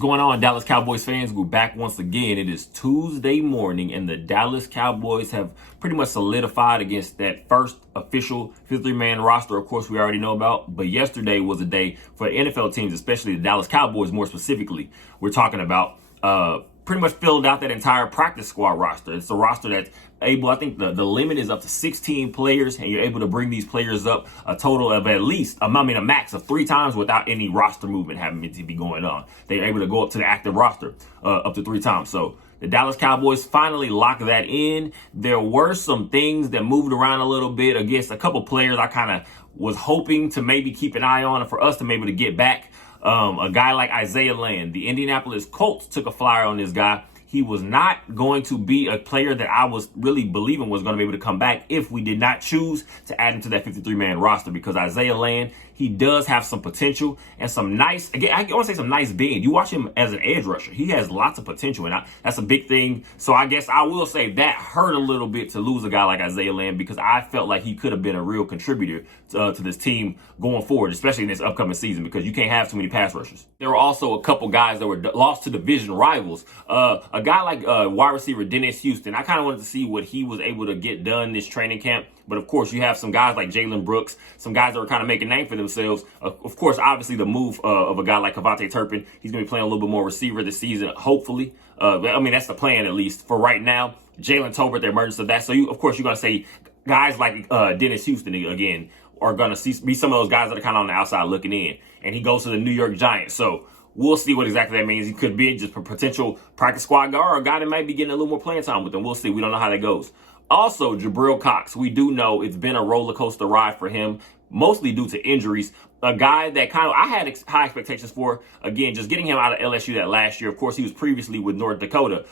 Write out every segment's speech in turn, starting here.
going on, Dallas Cowboys fans? We're back once again. It is Tuesday morning, and the Dallas Cowboys have pretty much solidified against that first official 53-man roster, of course, we already know about. But yesterday was a day for NFL teams, especially the Dallas Cowboys more specifically. We're talking about pretty much filled out that entire practice squad roster. It's a roster that's able, I think the limit is up to 16 players, and you're able to bring these players up a total of at least, a max of 3 times without any roster movement having to be going on. They're able to go up to the active roster up to 3 times. So the Dallas Cowboys finally locked that in. There were some things that moved around a little bit against a couple players I kind of was hoping to maybe keep an eye on and for us to be able to get back. A guy like Isaiah Land, the Indianapolis Colts took a flyer on this guy. He was not going to be a player that I was really believing was going to be able to come back if we did not choose to add him to that 53-man roster, because Isaiah Land, he does have some potential and some nice, again, I want to say some nice bend. You watch him as an edge rusher. He has lots of potential, and that's a big thing. So I guess I will say that hurt a little bit to lose a guy like Isaiah Land, because I felt like he could have been a real contributor to this team going forward, especially in this upcoming season, because you can't have too many pass rushers. There were also a couple guys that were lost to division rivals. A guy like wide receiver Dennis Houston, I kind of wanted to see what he was able to get done this training camp. But of course, you have some guys like Jalen Brooks, some guys that were kind of making a name for themselves. Of course, obviously the move of a guy like Kavontae Turpin, he's going to be playing a little bit more receiver this season, hopefully. That's the plan, at least for right now. Jalen Tolbert, the emergence of that. So you're going to say guys like Dennis Houston again are going to be some of those guys that are kind of on the outside looking in. And he goes to the New York Giants. So we'll see what exactly that means. He could be just a potential practice squad guy or a guy that might be getting a little more playing time with them. We'll see. We don't know how that goes. Also, Jabril Cox, we do know it's been a roller coaster ride for him, mostly due to injuries. A guy that I had high expectations for, again, just getting him out of LSU that last year. Of course, he was previously with North Dakota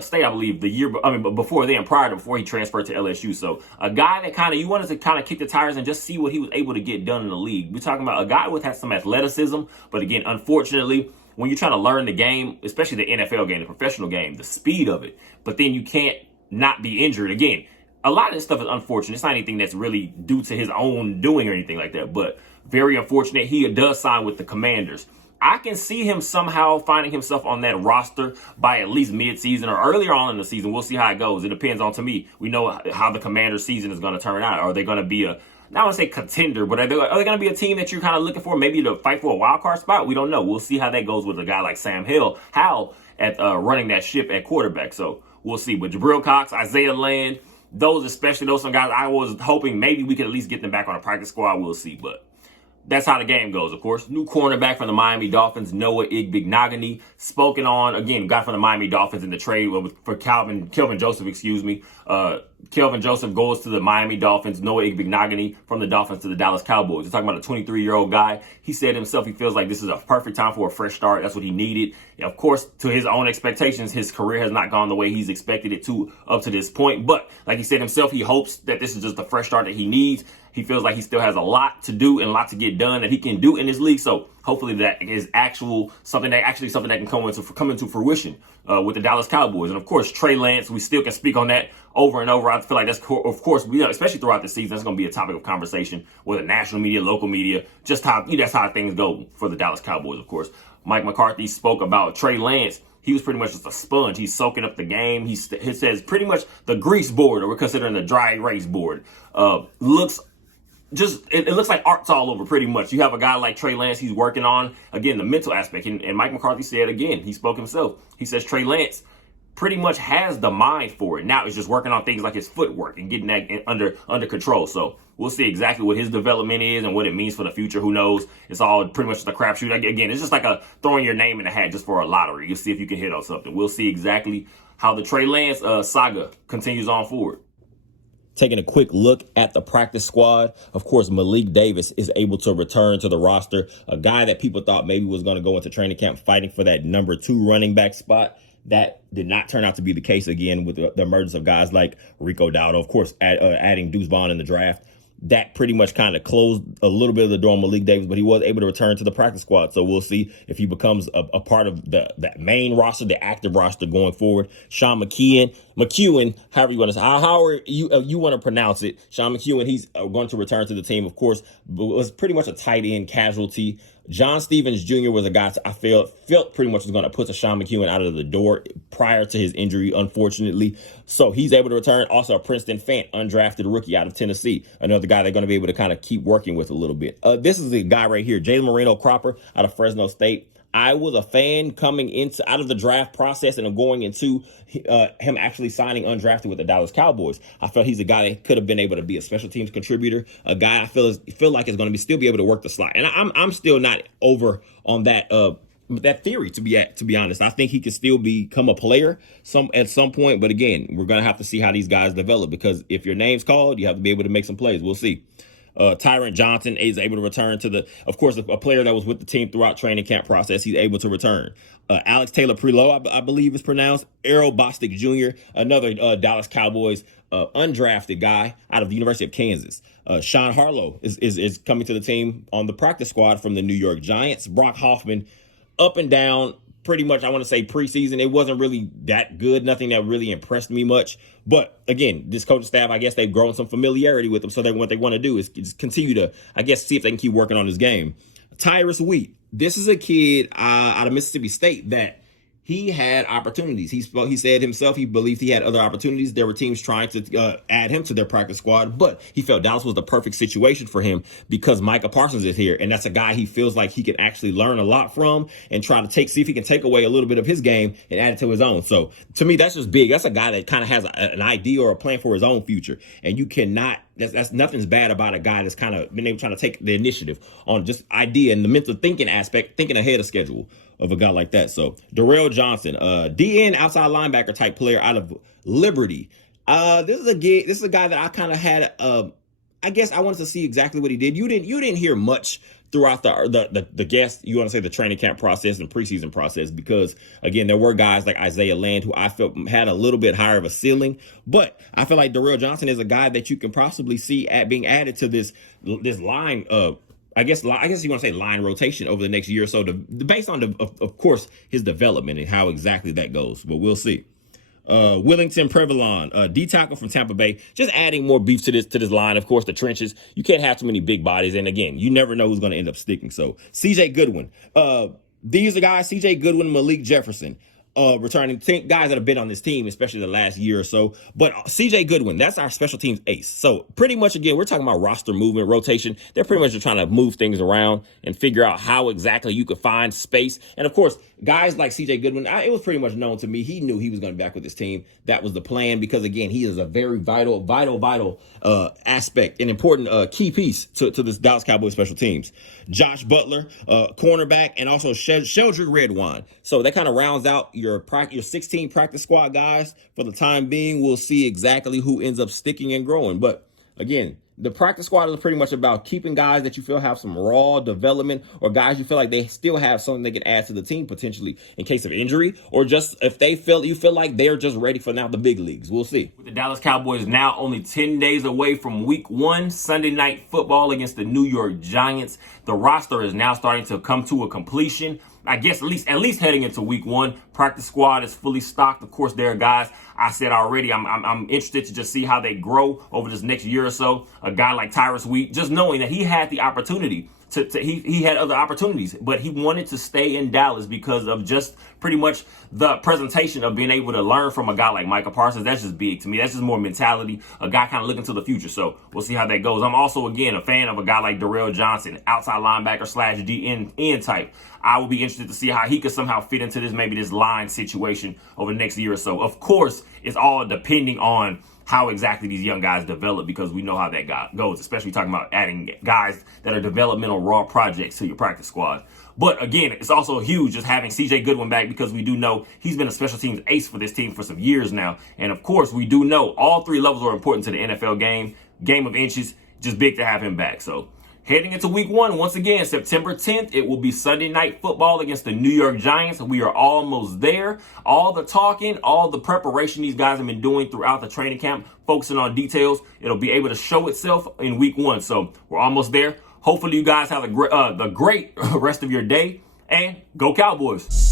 State, I believe, before he transferred to LSU. So a guy that you wanted to kick the tires and just see what he was able to get done in the league. We're talking about a guy with some athleticism, but again, unfortunately, when you're trying to learn the game, especially the NFL game, the professional game, the speed of it, but then you can't not be injured. Again, a lot of this stuff is unfortunate. It's not anything that's really due to his own doing or anything like that, but very unfortunate. He does sign with the Commanders. I can see him somehow finding himself on that roster by at least mid-season or earlier on in the season. We'll see how it goes. It depends on, to me, we know how the Commanders season is going to turn out. Are they going to be not want to say contender, but are they going to be a team that you're kind of looking for, maybe to fight for a wild card spot? We don't know. We'll see how that goes with a guy like Sam Howell at running that ship at quarterback. So we'll see. But Jabril Cox, Isaiah Land, those some guys I was hoping maybe we could at least get them back on a practice squad. We'll see. But that's how the game goes, of course. New cornerback from the Miami Dolphins, Noah Igbignogany, spoken on, again, got from the Miami Dolphins in the trade for Kelvin Joseph, Kelvin Joseph goes to the Miami Dolphins. Noah Igbignogany from the Dolphins to the Dallas Cowboys. We're talking about a 23-year-old guy. He said himself he feels like this is a perfect time for a fresh start. That's what he needed. Of course, to his own expectations, his career has not gone the way he's expected it to up to this point. But like he said himself, he hopes that this is just the fresh start that he needs. He feels like he still has a lot to do and a lot to get done that he can do in this league. So hopefully that is something that can come into fruition with the Dallas Cowboys. And of course, Trey Lance, we still can speak on that over and over. I feel like that's, of course, especially throughout the season, that's going to be a topic of conversation with the national media, local media, just that's how things go for the Dallas Cowboys, of course. Mike McCarthy spoke about Trey Lance. He was pretty much just a sponge. He's soaking up the game. He says pretty much the grease board, or we're considering the dry erase board, it looks like art's all over pretty much. You have a guy like Trey Lance, he's working on, again, the mental aspect. And Mike McCarthy said, again, he spoke himself. He says Trey Lance pretty much has the mind for it. Now it's just working on things like his footwork and getting that under control. So we'll see exactly what his development is and what it means for the future. Who knows? It's all pretty much just a crapshoot. Again, it's just like throwing your name in the hat just for a lottery. You'll see if you can hit on something. We'll see exactly how the Trey Lance saga continues on forward. Taking a quick look at the practice squad, of course, Malik Davis is able to return to the roster, a guy that people thought maybe was going to go into training camp fighting for that number 2 running back spot. That did not turn out to be the case again with the emergence of guys like Rico Dowdle, of course, adding Deuce Vaughn in the draft. That pretty much kind of closed a little bit of the door on Malik Davis, but he was able to return to the practice squad. So we'll see if he becomes a part of that main roster, the active roster going forward. Sean McEwen, however you want to say, however you want to pronounce it. Sean McEwen, he's going to return to the team, of course, but was pretty much a tight end casualty John Stevens Jr. was a guy I felt pretty much was going to put Sean McEwen out of the door prior to his injury, unfortunately. So he's able to return. Also, Princeton Fant, undrafted rookie out of Tennessee, another guy they're going to be able to kind of keep working with a little bit. This is the guy right here, Jalen Moreno Cropper out of Fresno State. I was a fan coming out of the draft process and going into him actually signing undrafted with the Dallas Cowboys. I felt he's a guy that could have been able to be a special teams contributor, a guy I feel like is going to still be able to work the slot. And I'm still not over on that theory, to be honest. I think he could still become a player at some point. But again, we're going to have to see how these guys develop, because if your name's called, you have to be able to make some plays. We'll see. Tyrant Johnson is able to return to of course, a player that was with the team throughout training camp process. He's able to return. Alex Taylor Prelo, I believe is pronounced. Errol Bostic Jr., another Dallas Cowboys undrafted guy out of the University of Kansas. Sean Harlow is coming to the team on the practice squad from the New York Giants. Brock Hoffman, up and down. Pretty much, I want to say preseason, it wasn't really that good. Nothing that really impressed me much. But again, this coaching staff, I guess they've grown some familiarity with him. So what they want to do is just continue to, I guess, see if they can keep working on his game. Tyrus Wheat. This is a kid out of Mississippi State that he had opportunities. He said himself he believed he had other opportunities. There were teams trying to add him to their practice squad, but he felt Dallas was the perfect situation for him because Micah Parsons is here, and that's a guy he feels like he can actually learn a lot from and try to see if he can take away a little bit of his game and add it to his own. So to me, that's just big. That's a guy that kind of has an idea or a plan for his own future, and you cannot. That's nothing's bad about a guy that's kind of been able to try to take the initiative on just idea and the mental thinking aspect, thinking ahead of schedule of a guy like that. So Darrell Johnson, DN outside linebacker type player out of Liberty. This is a guy that I kind of had. I guess I wanted to see exactly what he did. You didn't hear much throughout the guest, you want to say the training camp process and preseason process, because again, there were guys like Isaiah Land who I felt had a little bit higher of a ceiling, but I feel like Darrell Johnson is a guy that you can possibly see being added to this line of, I guess you want to say line rotation over the next year or so, based on of course his development and how exactly that goes, but we'll see. Willington Prevalon, D tackle from Tampa Bay, just adding more beef to this line. Of course, the trenches, you can't have too many big bodies, and again, you never know who's going to end up sticking. So CJ Goodwin, these are guys: CJ Goodwin, Malik Jefferson, returning guys that have been on this team, especially the last year or so. But CJ Goodwin, that's our special teams ace. So pretty much, again, we're talking about roster movement, rotation. They're pretty much just trying to move things around and figure out how exactly you could find space. And of course, guys like CJ Goodwin, it was pretty much known to me. He knew he was going to be back with this team. That was the plan, because again, he is a very vital aspect, an important key piece to this Dallas Cowboys special teams. Josh Butler, cornerback, and also Sheldrick Redwine. So that kind of rounds out your 16 practice squad guys. For the time being, we'll see exactly who ends up sticking and growing. But again, the practice squad is pretty much about keeping guys that you feel have some raw development, or guys you feel like they still have something they can add to the team potentially in case of injury, or just if you feel like they're just ready for now the big leagues. We'll see. With the Dallas Cowboys now only 10 days away from week 1, Sunday night football against the New York Giants, the roster is now starting to come to a completion. I guess at least heading into week 1, practice squad is fully stocked. Of course, there are guys I said already. I'm interested to just see how they grow over this next year or so. A guy like Tyrus Wheat, just knowing that he had the opportunity he had other opportunities, but he wanted to stay in Dallas because of just pretty much the presentation of being able to learn from a guy like Micah Parsons. That's just big to me. That's just more mentality, a guy kind of looking to the future. So we'll see how that goes. I'm also, again, a fan of a guy like Darrell Johnson, outside linebacker / DN type. I will be interested to see how he could somehow fit into this line situation over the next year or so. Of course, it's all depending on how exactly these young guys develop, because we know how that goes, especially talking about adding guys that are developmental raw projects to your practice squad. But again, it's also huge just having CJ Goodwin back, because we do know he's been a special teams ace for this team for some years now. And of course, we do know all 3 levels are important to the NFL game of inches. Just big to have him back. So heading into week 1, once again, September 10th, it will be Sunday night football against the New York Giants. We are almost there. All the talking, all the preparation these guys have been doing throughout the training camp, focusing on details, it'll be able to show itself in week 1. So we're almost there. Hopefully you guys have the great rest of your day, and go Cowboys.